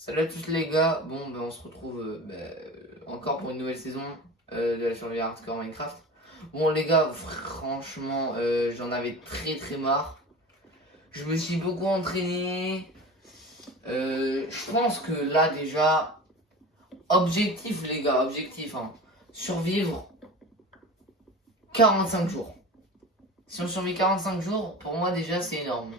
Salut à tous les gars, bon ben on se retrouve encore pour une nouvelle saison de la survie hardcore Minecraft. Bon les gars, franchement j'en avais très marre. Je me suis beaucoup entraîné. Je pense que là déjà, objectif les gars, objectif hein, survivre 45 jours. Si on survit 45 jours, pour moi déjà c'est énorme.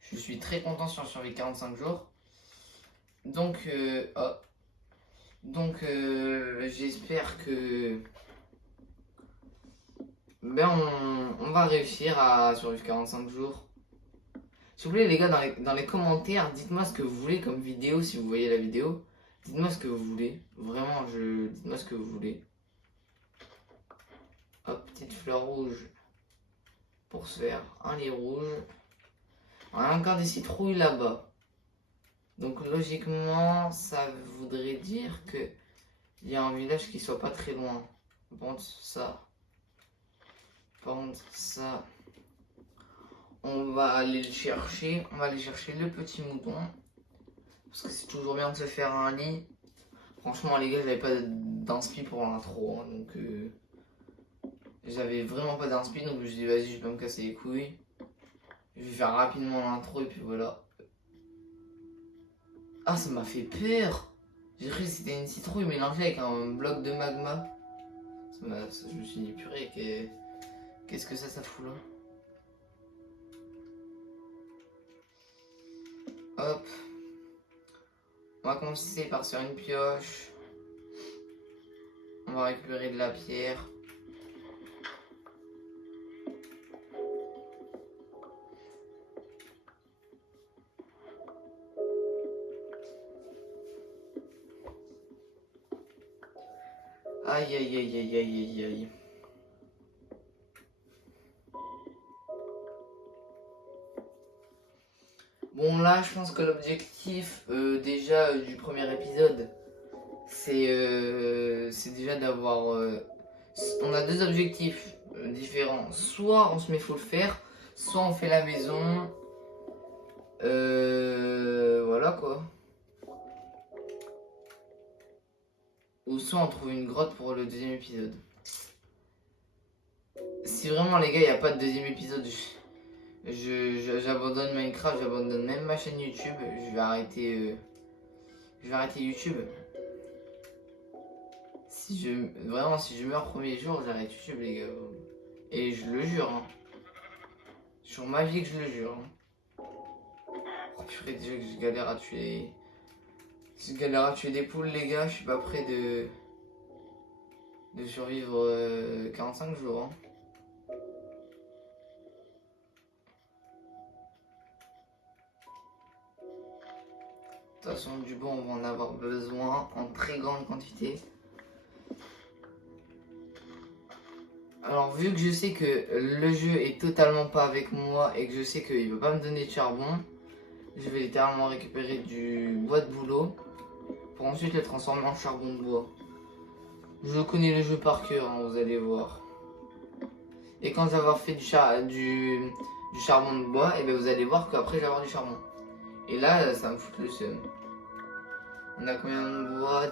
Je suis très content si on survit 45 jours. Donc, j'espère que on va réussir à survivre 45 jours. S'il vous plaît les gars, dans les commentaires, dites-moi ce que vous voulez comme vidéo si vous voyez la vidéo. Dites-moi ce que vous voulez. Vraiment, dites-moi ce que vous voulez. Hop, petite fleur rouge pour se faire un lit rouge. On a encore des citrouilles là-bas. Donc logiquement, ça voudrait dire que il y a un village qui soit pas très loin. Bon, ça. Par contre, ça, on va aller le chercher. On va aller chercher le petit mouton. Parce que c'est toujours bien de se faire un lit. Franchement, les gars, j'avais pas d'inspi pour l'intro. Hein, donc, j'avais vraiment pas d'inspi. Donc, je me suis dit, vas-y, je vais pas me casser les couilles. Je vais faire rapidement l'intro et puis voilà. Ah, ça m'a fait peur. J'ai cru que c'était une citrouille mélangée avec un bloc de magma. Je me suis dit, purée, qu'est-ce que ça fout là? Hop. On va commencer par se faire une pioche. On va récupérer de la pierre. Aïe aïe aïe aïe aïe aïe aïe. Bon là je pense que l'objectif déjà du premier épisode c'est déjà d'avoir on a deux objectifs différents. Soit on se met faut le faire, soit on fait la maison. Voilà quoi. Ou soit on trouve une grotte pour le deuxième épisode. Si vraiment les gars il n'y a pas de deuxième épisode, j'abandonne Minecraft, j'abandonne même ma chaîne YouTube, je vais arrêter YouTube. Vraiment si je meurs premier jour, j'arrête YouTube les gars. Et je le jure hein. Sur ma vie que je le jure. Hein. Oh purée déjà que je galère à tuer. Je galère à tuer des poules les gars, je suis pas prêt de survivre 45 jours. Hein. De toute façon du bois on va en avoir besoin en très grande quantité. Alors vu que je sais que le jeu est totalement pas avec moi et que je sais qu'il veut pas me donner de charbon, je vais littéralement récupérer du bois de bouleau pour ensuite le transformer en charbon de bois. Je connais le jeu par cœur, hein, vous allez voir. Et quand je vais avoir fait du charbon de bois, et bien vous allez voir qu'après je vais avoir du charbon. Et là, ça me fout le seum. On a combien de bois?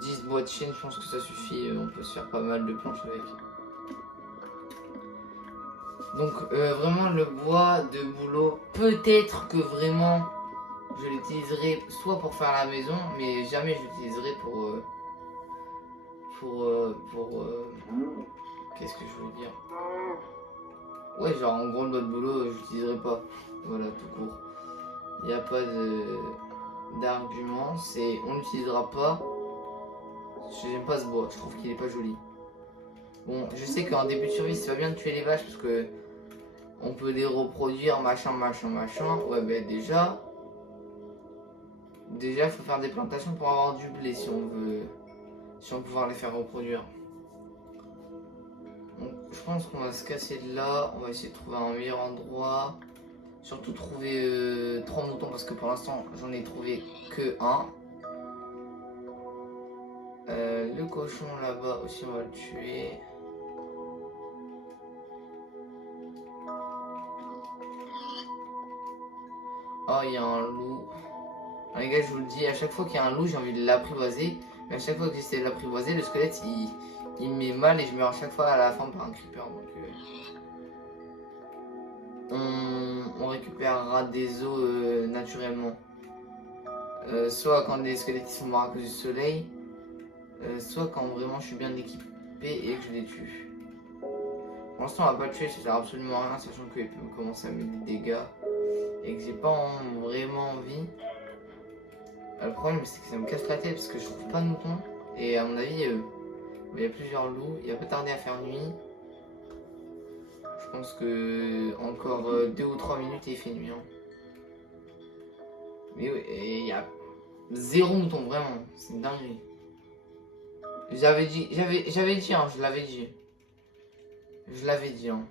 10 bois de chêne, je pense que ça suffit. On peut se faire pas mal de planches avec. Donc vraiment le bois de bouleau, peut-être que vraiment je l'utiliserai soit pour faire la maison, mais jamais je l'utiliserai qu'est-ce que je veux dire? Ouais, genre en gros le bois de bouleau, j'utiliserai pas. Voilà, tout court. Il n'y a pas d'argument, c'est on l'utilisera pas. J'aime pas ce bois, je trouve qu'il est pas joli. Bon, je sais qu'en début de survie, c'est pas bien de tuer les vaches parce que on peut les reproduire, machin. Ouais, ben déjà, il faut faire des plantations pour avoir du blé si on veut pouvoir les faire reproduire. Donc, je pense qu'on va se casser de là, on va essayer de trouver un meilleur endroit. Surtout trouver 3 moutons parce que pour l'instant j'en ai trouvé que un. Le cochon là-bas aussi on va le tuer. Oh il y a un loup. Les gars, je vous le dis, à chaque fois qu'il y a un loup, j'ai envie de l'apprivoiser. Mais à chaque fois que j'essaie de l'apprivoiser, le squelette, il me met mal et je meurs à chaque fois à la fin par un creeper. Donc, on récupérera des os naturellement. Soit quand les squelettes sont morts à cause du soleil, soit quand vraiment je suis bien équipé et que je les tue. Pour l'instant, on va pas le tuer, ça sert absolument à rien, sachant qu'il peut commencer à mettre des dégâts et que j'ai pas vraiment envie. Le problème, c'est que ça me casse la tête parce que je trouve pas de moutons. Et à mon avis, il y a plusieurs loups, il va pas tarder à faire nuit. Je pense que encore 2 ou 3 minutes et il fait nuit. Hein. Mais oui, et il y a 0 mouton, vraiment, c'est une dinguerie. J'avais dit, hein, je l'avais dit. Je l'avais dit, hein.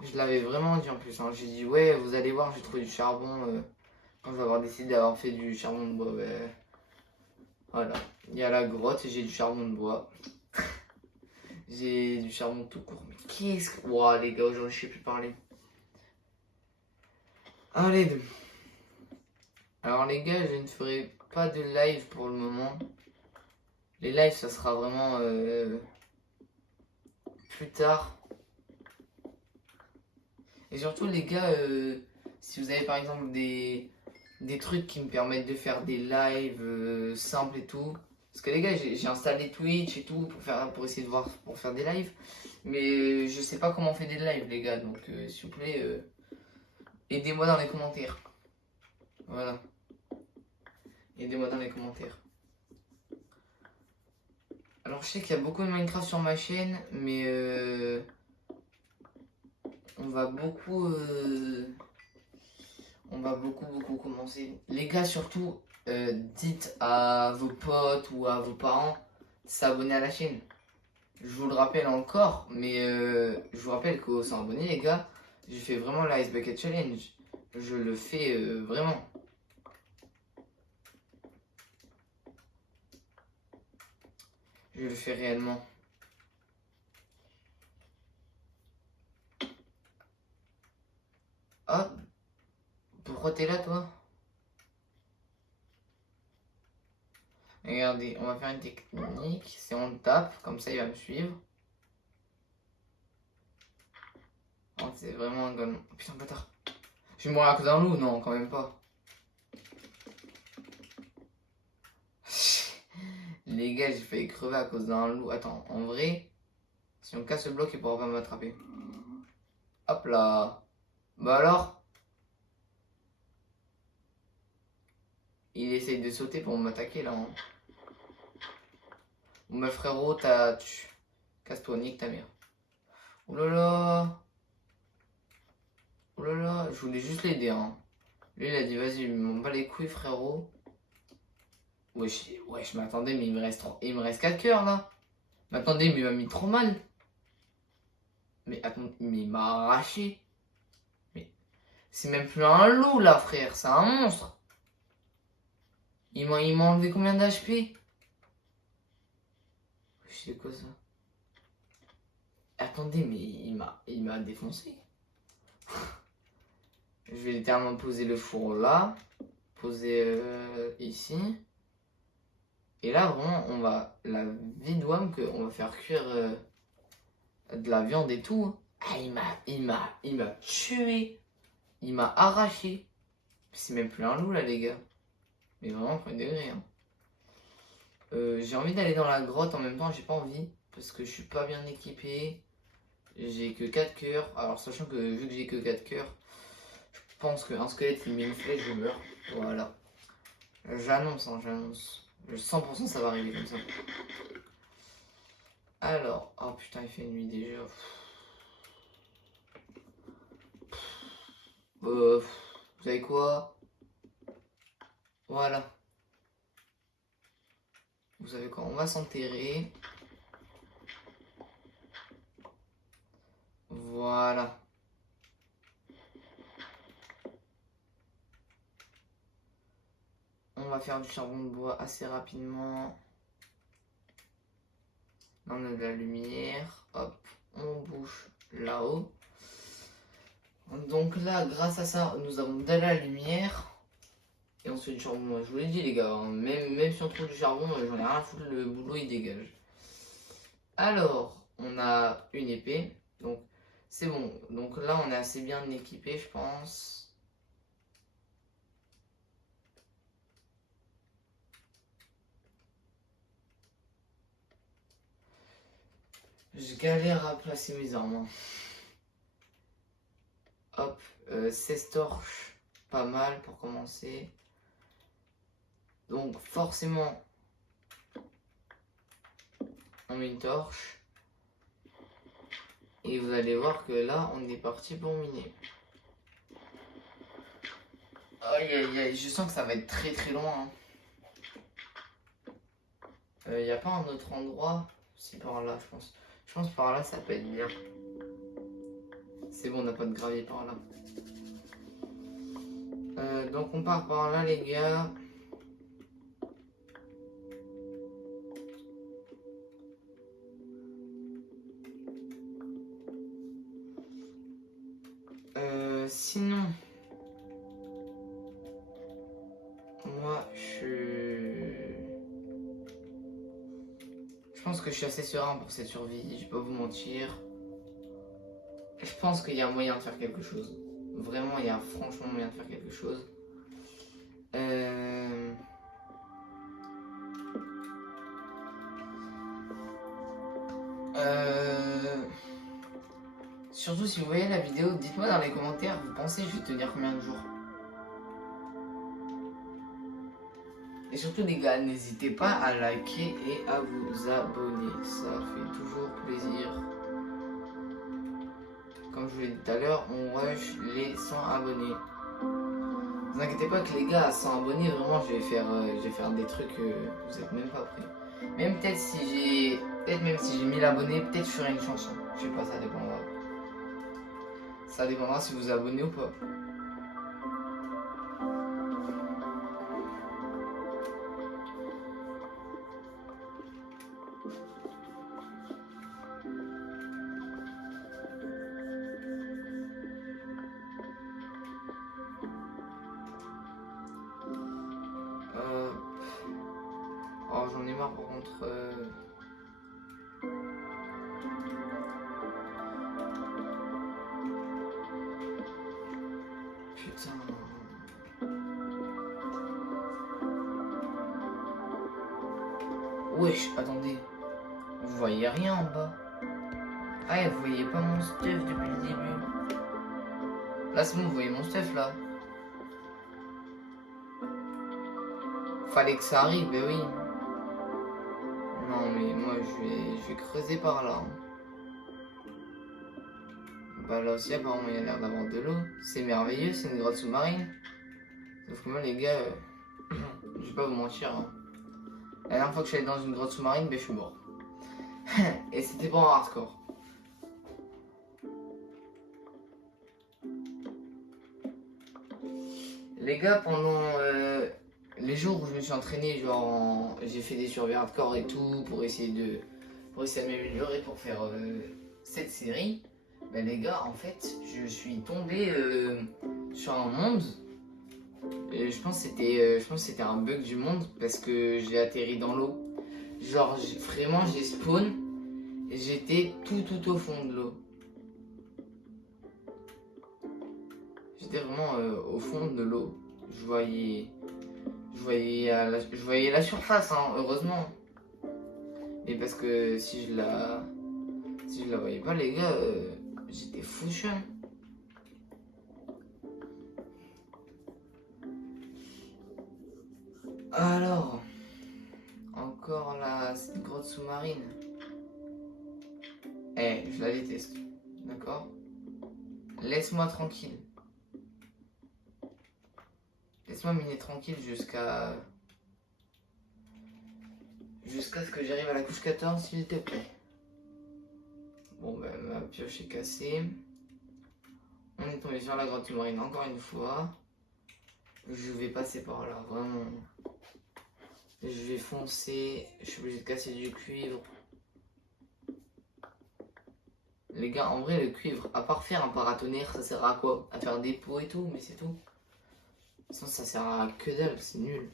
Je l'avais vraiment dit en plus. Hein. J'ai dit, ouais, vous allez voir, j'ai trouvé du charbon. Quand je vais avoir décidé d'avoir fait du charbon de bois, ouais. Voilà. Il y a la grotte et j'ai du charbon de bois. J'ai du charbon tout court. Mais qu'est-ce que. Ouah, les gars, aujourd'hui, je sais plus parler. Allez. Alors, les gars, je ne ferai pas de live pour le moment. Les lives, ça sera vraiment plus tard. Et surtout, les gars, si vous avez par exemple des trucs qui me permettent de faire des lives simples et tout. Parce que les gars, j'ai installé Twitch et tout pour essayer de voir, pour faire des lives. Mais je sais pas comment on fait des lives, les gars. Donc, s'il vous plaît, aidez-moi dans les commentaires. Voilà. Aidez-moi dans les commentaires. Alors, je sais qu'il y a beaucoup de Minecraft sur ma chaîne, mais on va beaucoup commencer. Les gars, surtout, dites à vos potes ou à vos parents de s'abonner à la chaîne. Je vous le rappelle encore, mais je vous rappelle qu'au sans abonné, les gars, je fais vraiment l'Ice Bucket Challenge. Je le fais vraiment. Je le fais réellement. Ah, pourquoi t'es là, toi? Regardez, on va faire une technique. C'est on le tape, comme ça il va me suivre. Oh, c'est vraiment un golemon. Oh, putain, bâtard. Je vais mourir à cause d'un loup? Non, quand même pas. Les gars, j'ai failli crever à cause d'un loup. Attends, en vrai, si on casse le bloc, il pourra pas m'attraper. Hop là. Bah alors? Il essaye de sauter pour m'attaquer là. Hein. Bon bah frérot, casse-toi, nique ta mère. Oh là là. Oh là là, je voulais juste l'aider. Hein. Lui, il a dit, vas-y, m'en bats les couilles, frérot. Wesh, je m'attendais, mais il me reste 4 cœurs là. M'attendez, mais il m'a mis trop mal. Mais attends, mais il m'a arraché. Mais c'est même plus un loup là, frère, c'est un monstre. Il m'a enlevé combien d'HP? Je sais quoi ça? Attendez, mais il m'a défoncé. Je vais littéralement poser le four là, poser ici. Et là, vraiment, on va la vidouame qu'on va faire cuire de la viande et tout. Ah, il m'a tué. Il m'a arraché. C'est même plus un loup là, les gars. Mais vraiment, premier degré. Hein. J'ai envie d'aller dans la grotte en même temps, j'ai pas envie. Parce que je suis pas bien équipé. J'ai que 4 cœurs. Alors, sachant que vu que j'ai que 4 cœurs, je pense qu'un squelette il met une flèche, je meurs. Voilà. J'annonce, hein, j'annonce. 100% ça va arriver comme ça. Alors, oh putain, il fait nuit déjà. Vous savez quoi? Voilà. Vous savez quoi? On va s'enterrer. Voilà. On va faire du charbon de bois assez rapidement. Là, on a de la lumière. Hop, on bouge là-haut. Donc là, grâce à ça, nous avons de la lumière. Et ensuite du charbon, je vous l'ai dit les gars, hein, même si on trouve du charbon, j'en ai rien à foutre, le boulot il dégage. Alors, on a une épée, donc c'est bon. Donc là, on est assez bien équipé, je pense. Je galère à placer mes armes, hein. Hop, 16 torches, pas mal pour commencer. Donc forcément, on met une torche. Et vous allez voir que là, on est parti pour miner. Aïe aïe aïe, je sens que ça va être très très loin. Y a pas un autre endroit? Si par là, je pense. Je pense par là, ça peut être bien. C'est bon, on n'a pas de gravier par là. Donc on part par là, les gars. Sinon, moi, je pense que je suis assez serein pour cette survie, je vais pas vous mentir. Je pense qu'il y a moyen de faire quelque chose. Vraiment, il y a franchement moyen de faire quelque chose. Surtout si vous voyez la vidéo, dites-moi dans les commentaires, vous pensez que je vais tenir combien de jours? Et surtout les gars, n'hésitez pas à liker et à vous abonner, ça fait toujours plaisir. Comme je vous l'ai dit tout à l'heure, on rush les 100 abonnés. Ne vous inquiétez pas que les gars, à 100 abonnés, vraiment je vais faire des trucs que vous êtes même pas prêts. Même peut-être même si j'ai 1000 abonnés, peut-être je ferai une chanson. Je sais pas, ça dépendra. Ça dépendra si vous vous abonnez ou pas. Oh, j'en ai marre par contre. Putain. Wesh, attendez. Vous voyez rien en bas? Ah, vous voyez pas mon stuff depuis le début. Là, c'est bon, vous voyez mon stuff là. Fallait que ça arrive, ben oui. Non, mais moi, je vais creuser par là. Bah là aussi, apparemment, il y a l'air d'avoir de l'eau. C'est merveilleux, c'est une grotte sous-marine. Sauf que moi, les gars, je vais pas vous mentir. Hein. La dernière fois que je suis allé dans une grotte sous-marine, ben je suis mort. Et c'était pas en hardcore. Les gars, pendant les jours où je me suis entraîné, genre j'ai fait des survies hardcore et tout pour essayer de m'améliorer pour faire cette série. Ben les gars, en fait, je suis tombé sur un monde. Et je pense que c'était un bug du monde parce que j'ai atterri dans l'eau. Genre vraiment j'ai spawn et j'étais tout au fond de l'eau. J'étais vraiment au fond de l'eau. Je voyais la surface, hein, heureusement. Mais parce que si je la voyais pas, les gars, j'étais fouchon. Alors, encore là, cette grotte sous-marine. Eh, je la déteste, d'accord? Laisse-moi tranquille. Laisse-moi miner tranquille jusqu'à ce que j'arrive à la couche 14, s'il te plaît. Bon, ben, ma pioche est cassée. On est tombé sur la grotte sous-marine encore une fois. Je vais passer par là, vraiment. Je vais foncer. Je suis obligé de casser du cuivre. les gars, en vrai, le cuivre, à part faire un paratonnerre, ça sert à quoi? À faire des pots et tout, mais c'est tout. Sinon, ça sert à que dalle, c'est nul.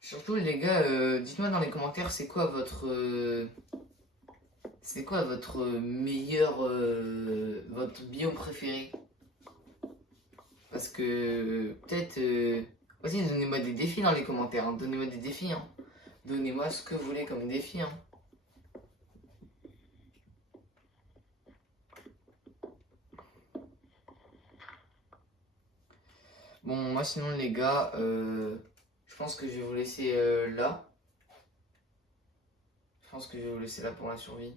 Surtout, les gars, dites-moi dans les commentaires, c'est quoi votre meilleur, votre biome préféré? Parce que peut-être, vas-y, donnez-moi des défis dans les commentaires, hein. Donnez-moi des défis, hein. Donnez-moi ce que vous voulez comme défi, hein. Bon, moi sinon les gars, je pense que je vais vous laisser là. Je pense que je vais vous laisser là pour la survie.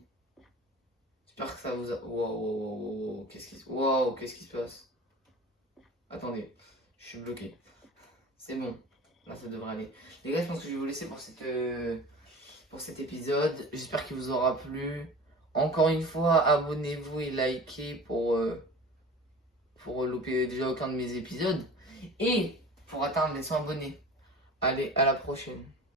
J'espère que ça vous a... Wow, qu'est-ce qui se passe? Attendez, je suis bloqué. C'est bon, là ça devrait aller. Les gars, je pense que je vais vous laisser pour cet épisode. J'espère qu'il vous aura plu. Encore une fois, abonnez-vous et likez pour louper déjà aucun de mes épisodes. Et pour atteindre les 100 abonnés. Allez, à la prochaine.